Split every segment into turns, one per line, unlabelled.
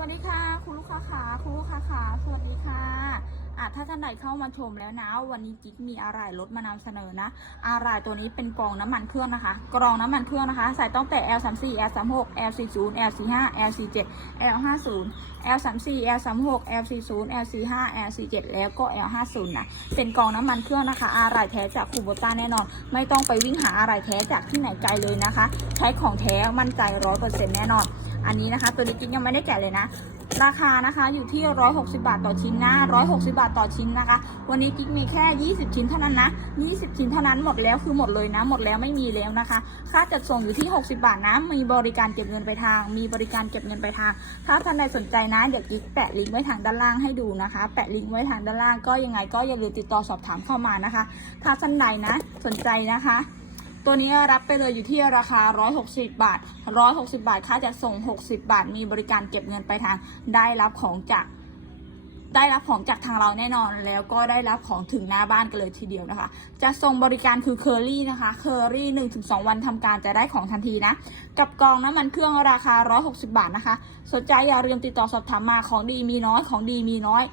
วัสดีค่ะ คุณลูกค้าขาคุณลูกค้าขาสวัสดีค่ะอะถ้าท่านใดเข้ามาชมแล้วนะ วันนี้กิ๊กมีอะไรรถมานำเสนอนะอะไรตัวนี้เป็นกรองน้ำมันเครื่องนะคะ กรองน้ำมันเครื่องนะคะ ใส่ตั้งแต่ L34 L36 L40 L45 L47 L50 L34 L36 L40 L45 L47 แล้วก็ L50 นะเป็นกรองน้ำมันเครื่องนะคะ อะไรแท้จากคูโบต้าแน่นอน ไม่ต้องไปวิ่งหาอะไรแท้จากที่ไหนไกลเลยนะคะ ใช้ของแท้มั่นใจร้อยเปอร์เซ็นต์แน่นอน อันนี้นะคะ ตัวนี้กิ๊กยังไม่ได้แกะเลยนะ ราคานะคะอยู่ที่ 160 บาทต่อชิ้นนะ 160 บาทต่อชิ้นนะคะ วันนี้กิ๊กมีแค่ 20 ชิ้นเท่านั้นนะ 20 ชิ้นเท่านั้นหมดแล้วคือหมดเลยนะ หมดแล้วไม่มีแล้วนะคะ ค่าจัดส่งอยู่ที่ 60 บาทนะ มีบริการเก็บเงินไปทาง มีบริการเก็บเงินไปทาง ถ้าท่านใดสนใจนะเดี๋ยวกิ๊กแปะลิงก์ไว้ทางด้านล่างให้ดูนะคะ แปะลิงก์ไว้ทางด้านล่างก็ยังไงก็อย่าลืมติดต่อสอบถามเข้ามานะคะ ถ้าท่านใดนะสนใจนะคะ ตัวนี้รับไปเลยอยู่ที่ราคา 160 บาท 160 บาท ค่าจัดส่ง 60 บาท มีบริการเก็บเงินไปทาง ได้รับของจากได้รับของจากทางเราแน่นอนแล้วก็ได้รับของถึงหน้าบ้านกันเลยทีเดียวนะคะ จะส่งบริการคือเคอรี่นะคะเคอรี่หนึ่งถึงสองวันทำการจะได้ของทันทีนะ กับกองน้ำมันเครื่องราคา 160 บาทนะคะ สนใจอย่าลืมติดต่อสอบถามมาของดีมีน้อยของดีมีน้อย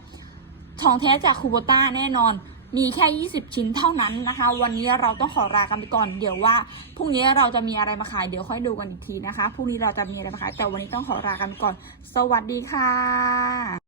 ของแท้จากคูโบต้าแน่นอน มีแค่ 20 ชิ้นเท่านั้นนะคะ วันนี้เราต้องขอลากันไปก่อน เดี๋ยวว่าพรุ่งนี้เราจะมีอะไรมาขายเดี๋ยวค่อยดูกันอีกทีนะคะพรุ่งนี้เราจะมีอะไรมาขายแต่วันนี้ต้องขอลากันไปก่อน สวัสดีค่ะ